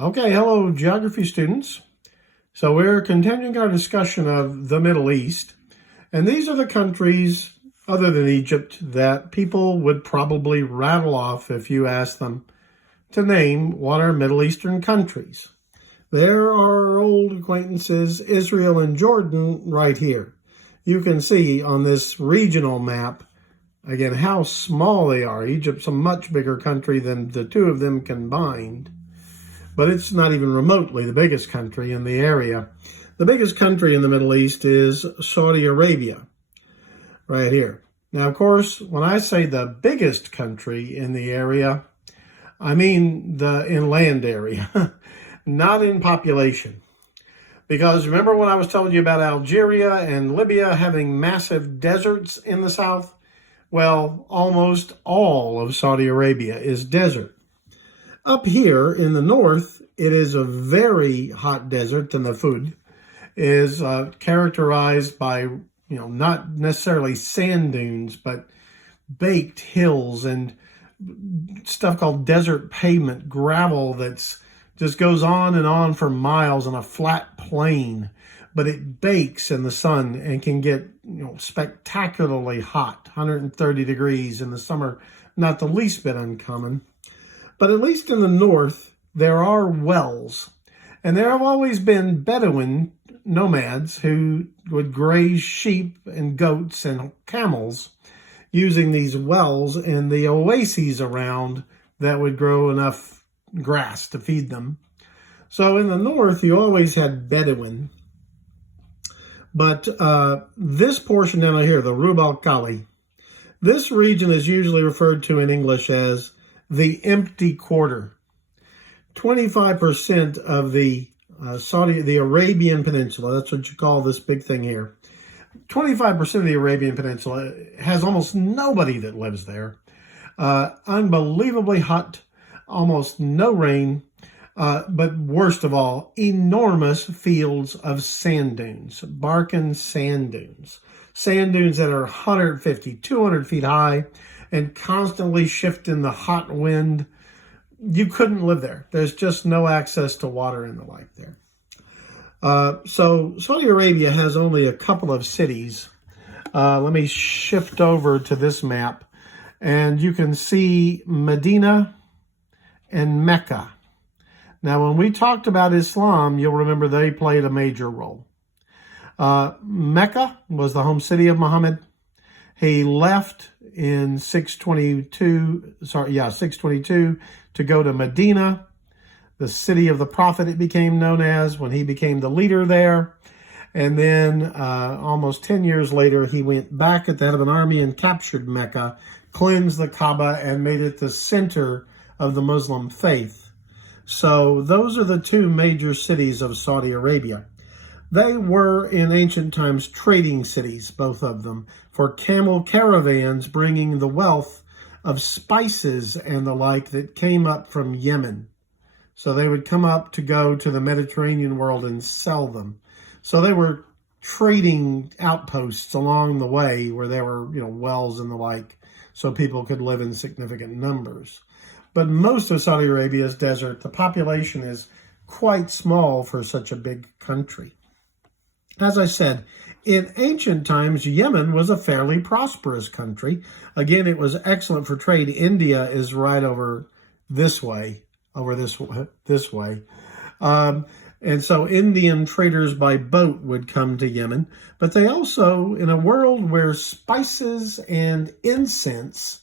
Okay, hello, geography students. So we're continuing our discussion of the Middle East. And these are the countries, other than Egypt, that people would probably rattle off if you asked them to name what are Middle Eastern countries. There are our old acquaintances, Israel and Jordan, right here. You can see on this regional map, again, how small they are. Egypt's a much bigger country than the two of them combined. But it's not even remotely the biggest country in the area. The biggest country in the Middle East is Saudi Arabia, right here. Now, of course, when I say the biggest country in the area, I mean the inland area, not in population. Because remember when I was telling you about Algeria and Libya having massive deserts in the south? Well, almost all of Saudi Arabia is desert. Up here in the north, it is a very hot desert, and the food is characterized by, not necessarily sand dunes, but baked hills and stuff called desert pavement, gravel that's just goes on and on for miles on a flat plain, but it bakes in the sun and can get, spectacularly hot, 130 degrees in the summer, not the least bit uncommon. But at least in the north, there are wells. And there have always been Bedouin nomads who would graze sheep and goats and camels using these wells and the oases around that would grow enough grass to feed them. So in the north, you always had Bedouin. But this portion down here, the Rub al-Khali, this region is usually referred to in English as the empty quarter. 25% of the the Arabian Peninsula, that's what you call this big thing here. 25% of the Arabian Peninsula has almost nobody that lives there. Unbelievably hot, almost no rain, but worst of all, enormous fields of sand dunes, Barcan sand dunes. Sand dunes that are 150, 200 feet high, and constantly shifting the hot wind. You couldn't live there. There's just no access to water and the like there. So Saudi Arabia has only a couple of cities. Let me shift over to this map, and you can see Medina and Mecca. Now, when we talked about Islam, you'll remember they played a major role. Mecca was the home city of Muhammad. He left in 622 to go to Medina, the city of the Prophet it became known as when he became the leader there. And then almost 10 years later, he went back at the head of an army and captured Mecca, cleansed the Kaaba, and made it the center of the Muslim faith. So those are the two major cities of Saudi Arabia. They were, in ancient times, trading cities, both of them, for camel caravans bringing the wealth of spices and the like that came up from Yemen. So they would come up to go to the Mediterranean world and sell them. So they were trading outposts along the way where there were, wells and the like, so people could live in significant numbers. But most of Saudi Arabia is desert. The population is quite small for such a big country. As I said, in ancient times, Yemen was a fairly prosperous country. Again, it was excellent for trade. India is right over this way. And so Indian traders by boat would come to Yemen. But they also, in a world where spices and incense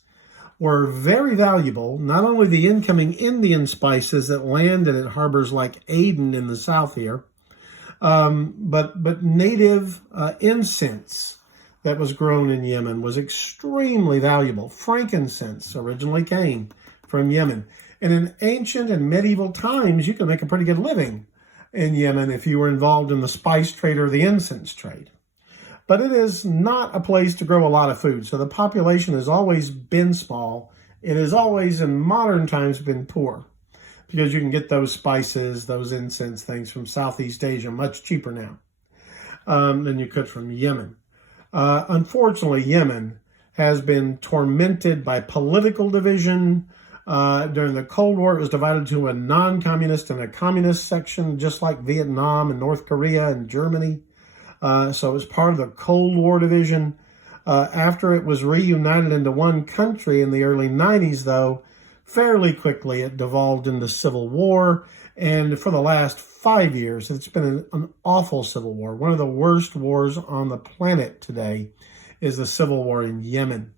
were very valuable, not only the incoming Indian spices that landed at harbors like Aden in the south here, but native incense that was grown in Yemen was extremely valuable. Frankincense originally came from Yemen. And in ancient and medieval times, you could make a pretty good living in Yemen if you were involved in the spice trade or the incense trade. But it is not a place to grow a lot of food. So the population has always been small. It has always, in modern times, been poor, because you can get those spices, those incense things from Southeast Asia much cheaper now than you could from Yemen. Unfortunately, Yemen has been tormented by political division, During the Cold War, it was divided to a non-communist and a communist section, just like Vietnam and North Korea and Germany. So it was part of the Cold War division. After it was reunited into one country in the early 90s, though, fairly quickly it devolved into civil war. And for the last 5 years, it's been an awful civil war. One of the worst wars on the planet today is the civil war in Yemen.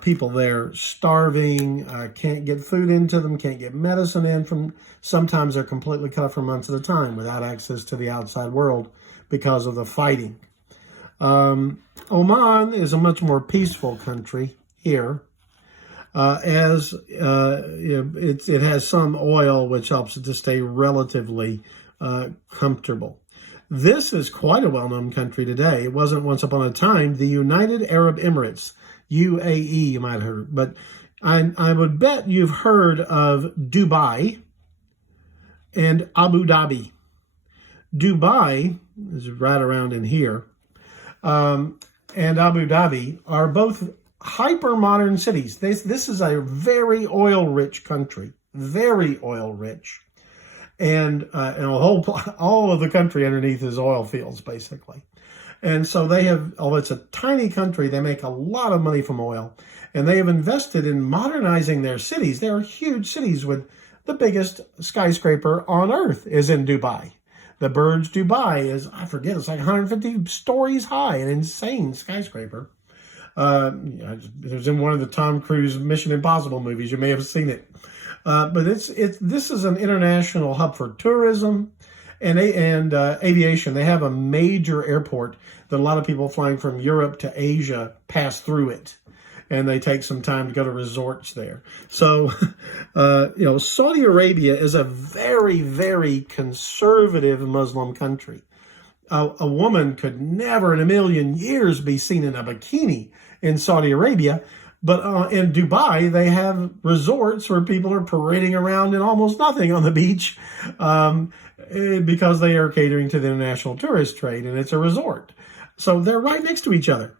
People there starving, can't get food into them, can't get medicine in from. Sometimes they're completely cut off for months at a time without access to the outside world because of the fighting. Oman is a much more peaceful country here, as it has some oil, which helps it to stay relatively comfortable. This is quite a well-known country today. It wasn't once upon a time. The United Arab Emirates, UAE, you might have heard. But I would bet you've heard of Dubai and Abu Dhabi. Dubai is right around in here. And Abu Dhabi are both hyper-modern cities. This is a very oil-rich country, very oil-rich. And all of the country underneath is oil fields, basically. And so they have, although it's a tiny country, they make a lot of money from oil. And they have invested in modernizing their cities. They are huge cities with the biggest skyscraper on earth is in Dubai. The Burj Dubai is, I forget, it's like 150 stories high, an insane skyscraper. It was in one of the Tom Cruise Mission Impossible movies. You may have seen it. But this is an international hub for tourism and aviation. They have a major airport that a lot of people flying from Europe to Asia pass through it. And they take some time to go to resorts there. So, Saudi Arabia is a very, very conservative Muslim country. A woman could never in a million years be seen in a bikini in Saudi Arabia. But in Dubai, they have resorts where people are parading around in almost nothing on the beach because they are catering to the international tourist trade, and it's a resort. So they're right next to each other.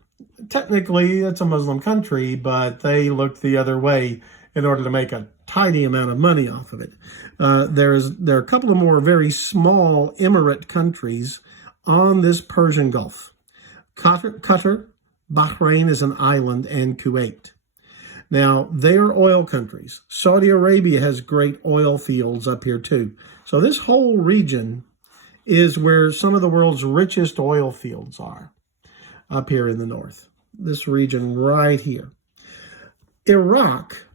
Technically, it's a Muslim country, but they look the other way in order to make a tidy amount of money off of it. There are a couple of more very small emirate countries on this Persian Gulf. Qatar, Bahrain is an island, and Kuwait. Now, they're oil countries. Saudi Arabia has great oil fields up here too. So this whole region is where some of the world's richest oil fields are, up here in the north. This region right here. Iraq,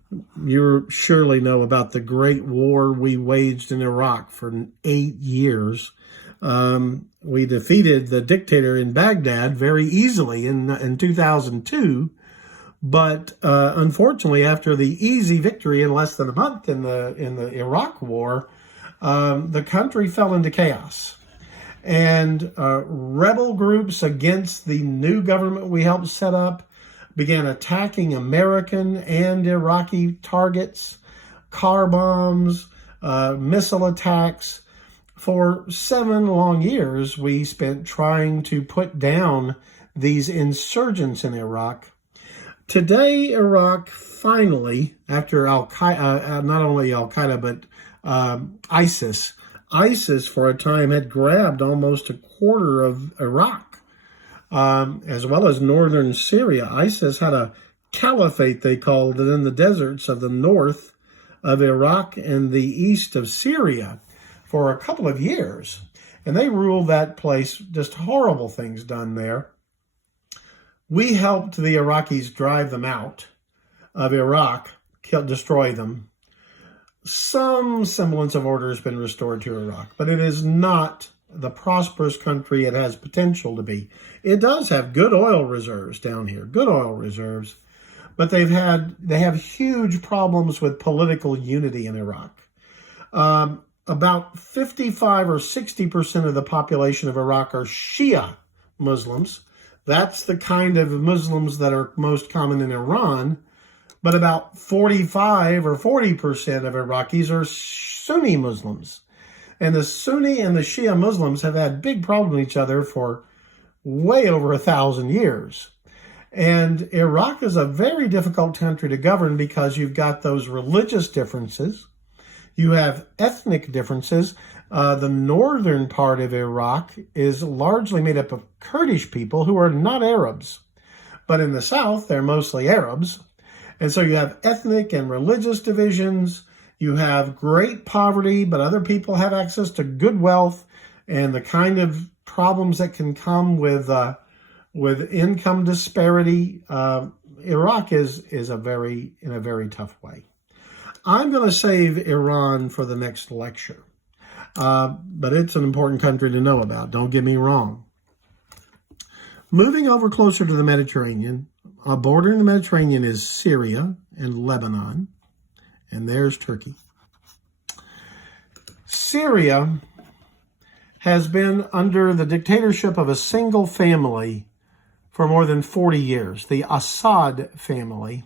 you surely know about the great war we waged in Iraq for 8 years. We defeated the dictator in Baghdad very easily in 2002. But unfortunately, after the easy victory in less than a month in the Iraq war, the country fell into chaos. And rebel groups against the new government we helped set up began attacking American and Iraqi targets, car bombs, missile attacks. For 7 long years, we spent trying to put down these insurgents in Iraq. Today, Iraq finally, after Al-Qaeda, not only Al-Qaeda, but ISIS for a time had grabbed almost a quarter of Iraq, as well as northern Syria. ISIS had a caliphate, they called it, in the deserts of the north of Iraq and the east of Syria for a couple of years. And they ruled that place, just horrible things done there. We helped the Iraqis drive them out of Iraq, destroy them. Some semblance of order has been restored to Iraq, but it is not the prosperous country it has potential to be. It does have good oil reserves down here, good oil reserves, but they have huge problems with political unity in Iraq. About 55 or 60% of the population of Iraq are Shia Muslims. That's the kind of Muslims that are most common in Iran. But about 45 or 40% of Iraqis are Sunni Muslims. And the Sunni and the Shia Muslims have had big problems with each other for way over 1,000 years. And Iraq is a very difficult country to govern because you've got those religious differences. You have ethnic differences. The northern part of Iraq is largely made up of Kurdish people who are not Arabs. But in the south, they're mostly Arabs. And so you have ethnic and religious divisions. You have great poverty, but other people have access to good wealth, and the kind of problems that can come with income disparity. Iraq is in a very tough way. I'm going to save Iran for the next lecture, but it's an important country to know about. Don't get me wrong. Moving over closer to the Mediterranean, bordering the Mediterranean is Syria and Lebanon, and there's Turkey. Syria has been under the dictatorship of a single family for more than 40 years. The Assad family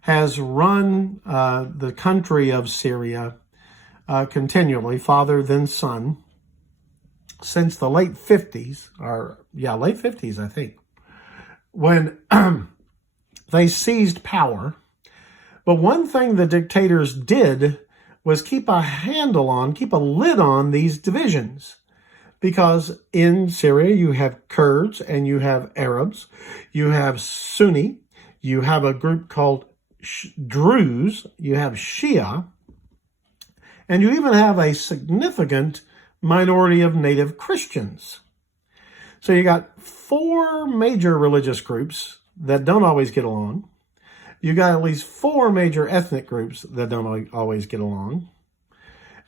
has run the country of Syria continually, father then son, since the late 50s, late 50s, I think, when they seized power. But one thing the dictators did was keep a lid on these divisions. Because in Syria, you have Kurds and you have Arabs, you have Sunni, you have a group called Druze, you have Shia, and you even have a significant minority of native Christians. So you got 4 major religious groups that don't always get along. You got at least 4 major ethnic groups that don't always get along.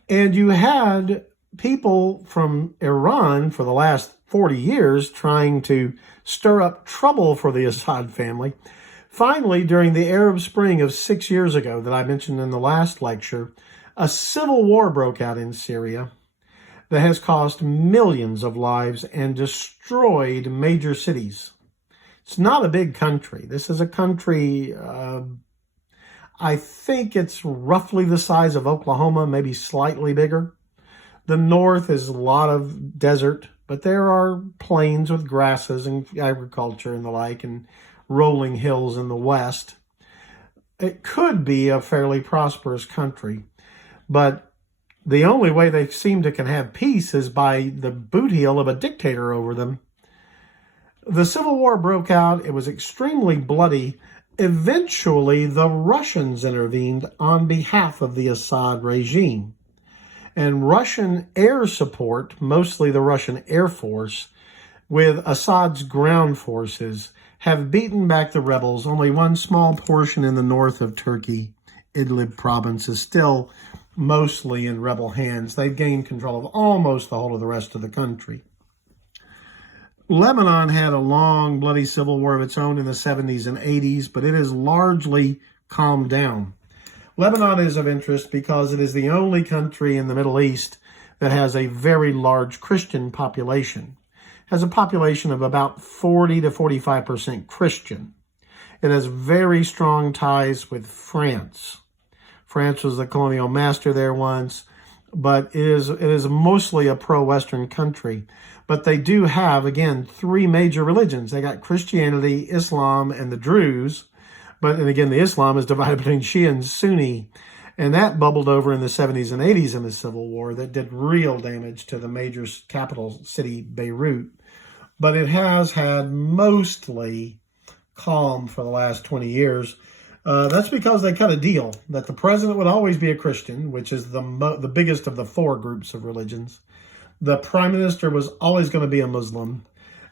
And you had people from Iran for the last 40 years trying to stir up trouble for the Assad family. Finally, during the Arab Spring of 6 years ago that I mentioned in the last lecture, a civil war broke out in Syria that has cost millions of lives and destroyed major cities. It's not a big country. This is a country, I think it's roughly the size of Oklahoma, maybe slightly bigger. The north is a lot of desert, but there are plains with grasses and agriculture and the like, and rolling hills in the west. It could be a fairly prosperous country, but the only way they seem to can have peace is by the boot heel of a dictator over them. The civil war broke out. It was extremely bloody. Eventually, the Russians intervened on behalf of the Assad regime. And Russian air support, mostly the Russian Air Force, with Assad's ground forces, have beaten back the rebels. Only one small portion in the north of Turkey, Idlib province, is still mostly in rebel hands. They've gained control of almost the whole of the rest of the country. Lebanon had a long, bloody civil war of its own in the 70s and 80s, but it has largely calmed down. Lebanon is of interest because it is the only country in the Middle East that has a very large Christian population. It has a population of about 40 to 45% Christian. It has very strong ties with France. France was the colonial master there once, but it is mostly a pro-Western country. But they do have, again, 3 major religions. They got Christianity, Islam, and the Druze. And again, the Islam is divided between Shia and Sunni. And that bubbled over in the 70s and 80s in the Civil War that did real damage to the major capital city, Beirut. But it has had mostly calm for the last 20 years. That's because they cut a deal that the president would always be a Christian, which is the biggest of the 4 groups of religions. The prime minister was always going to be a Muslim.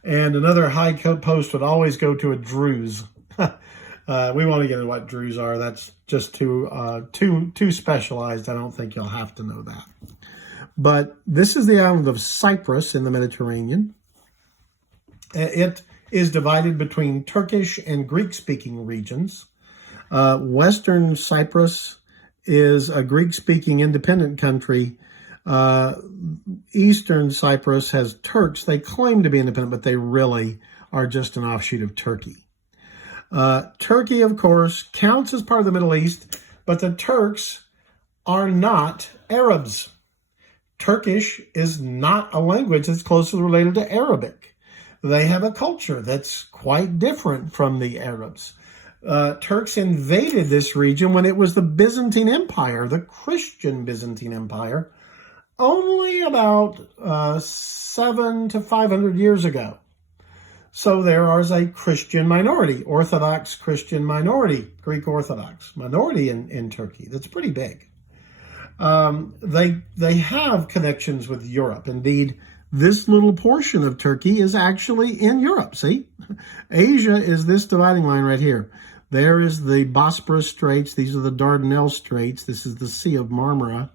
And another high post would always go to a Druze. We won't get into what Druze are. That's just too specialized. I don't think you'll have to know that. But this is the island of Cyprus in the Mediterranean. It is divided between Turkish and Greek-speaking regions. Western Cyprus is a Greek-speaking independent country. Eastern Cyprus has Turks. They claim to be independent, but they really are just an offshoot of Turkey. Turkey, of course, counts as part of the Middle East, but the Turks are not Arabs. Turkish is not a language that's closely related to Arabic. They have a culture that's quite different from the Arabs. Turks invaded this region when it was the Byzantine Empire, the Christian Byzantine Empire, only about 700 to 500 years ago. So there is a Christian minority, Orthodox Christian minority, Greek Orthodox minority in Turkey. That's pretty big. They have connections with Europe. Indeed, this little portion of Turkey is actually in Europe. See, Asia is this dividing line right here. There is the Bosporus Straits. These are the Dardanelles Straits. This is the Sea of Marmara.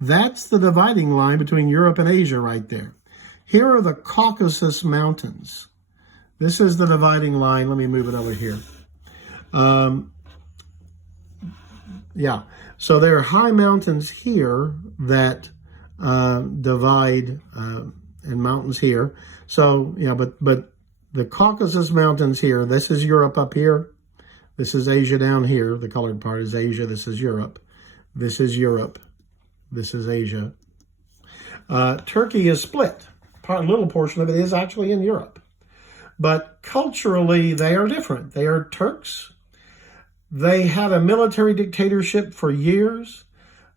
That's the dividing line between Europe and Asia right there. Here are the Caucasus Mountains. This is the dividing line. Let me move it over here. Yeah, so there are high mountains here that divide and mountains here. So, yeah, but the Caucasus Mountains here, this is Europe up here. This is Asia down here. The colored part is Asia. This is Europe. This is Europe. This is Asia. Turkey is split. A little portion of it is actually in Europe. But culturally, they are different. They are Turks. They had a military dictatorship for years.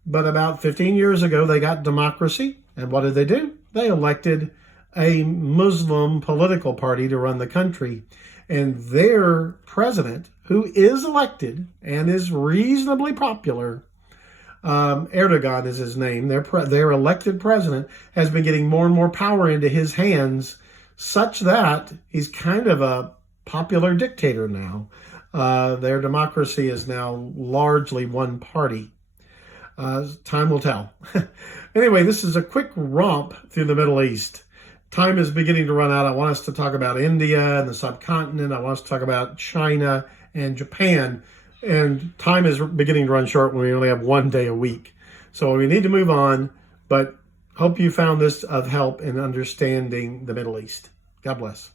But about 15 years ago, they got democracy. And what did they do? They elected a Muslim political party to run the country. And their president, who is elected and is reasonably popular, Erdogan is his name, their elected president, has been getting more and more power into his hands, such that he's kind of a popular dictator now. Their democracy is now largely one party. Time will tell. Anyway, this is a quick romp through the Middle East. Time is beginning to run out. I want us to talk about India and the subcontinent. I want us to talk about China and Japan. And time is beginning to run short when we only have one day a week. So we need to move on, but hope you found this of help in understanding the Middle East. God bless.